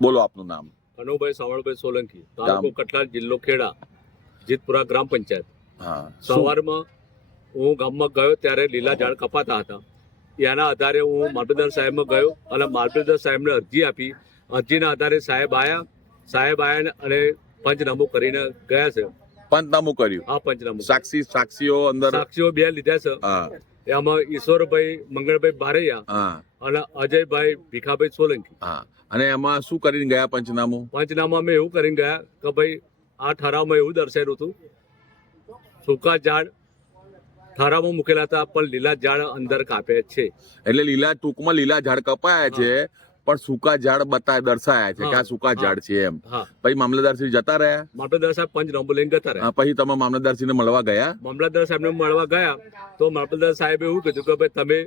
બોલો આપનું નામ. કનુભાઈ સાવળભાઈ સોલંકી, તાલુકો કટલાલ, જિલ્લો ખેડા, જીતપુરા ગ્રામ પંચાયત. હા, સવારમાં હું ગામમાં ગયો ત્યારે લીલા ઝાડ કપાતા હતા. એના આધારે હું મામલતદાર સાહેબમાં ગયો અને મામલતદાર સાહેબને અરજી આપી. અરજીના આધારે સાહેબ આવ્યા અને પંચનામું કરીને ગયા છે. પંચનામું કર્યું? આ પંચનામું સાક્ષીઓ અંદર? સાક્ષીઓ 2 લીધા છે. એમાં ઈશ્વરભાઈ મંગળભાઈ બારૈયા અને અજયભાઈ ભીખાભાઈ સોલંકી. અને એમાં શું કરીને ગયા પંચનામું? પંચનામા અમે એવું કરીને ગયા કે ભાઈ આ ઠરાવમાં એવું દર્શાવેલું હતું, સૂકા ઝાડ ઠરાવમાં મૂકેલા હતા પણ લીલા ઝાડ અંદર કાપે છે. એટલે ટૂંકમાં લીલા ઝાડ કપાયા છે પણ સૂકા ઝાડ દર્શાયા છે કે આ સૂકા ઝાડ છે એમ. પછી મામલતદારશ્રી જતા રહ્યા? મામલતદાર સાહેબ પંચનામું લઈને જતા રહ્યા. પછી તમે મામલતદારશ્રીને મળવા ગયા? મામલતદાર સાહેબને મળવા ગયા તો મામલતદાર સાહેબે એવું કીધું કે ભાઈ તમે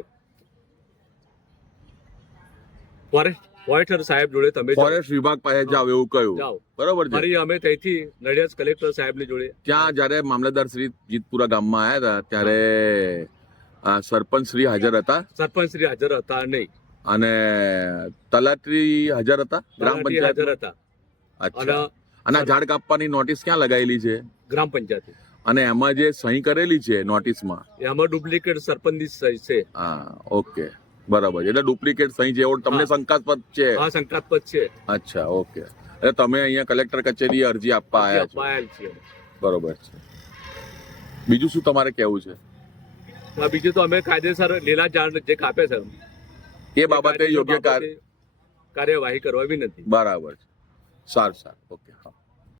ફોરેસ્ટર સાહેબ જોડે તમે ફોરેસ્ટ વિભાગ પાસે જાવ એવું કહ્યું. બરોબર છે. ફરી અમે ત્યાંથી નડિયાદ કલેક્ટર સાહેબની જોડે ત્યાં જયારે મામલતદારશ્રી જીતપુરા ગામમાં આવ્યા હતા ત્યારે સરપંચ શ્રી હાજર હતા? સરપંચ શ્રી હાજર હતા નહીં. અને તલાટી હાજર હતા? ગ્રામ પંચાયત હાજર હતા. અચ્છા. અને ઝાડ કાપવાની નોટિસ ક્યાં લગાવેલી છે? ગ્રામ પંચાયત. અને એમાં જે સહી કરેલી છે નોટિસમાં એમાં ડુપ્લિકેટ સરપંચની સહી છે. હા, ઓકે, બરાબર. એટલે ડુપ્લિકેટ સહી છે એવું તમને શંકાસ્પદ છે? હા, શંકાસ્પદ છે. અચ્છા, ઓકે. એટલે તમે અહીંયા કલેક્ટર કચેરી અરજી આપવા આવ્યા છો? બરોબર છે. બીજું શું તમારે કેવું છે? બીજું તો અમે કાયદેસર લીલા ઝાડ જે કાપે છે એ બાબતે યોગ્ય કાર્યવાહી કરવા વિનંતી. બરાબર છે. સારું, ઓકે, હા.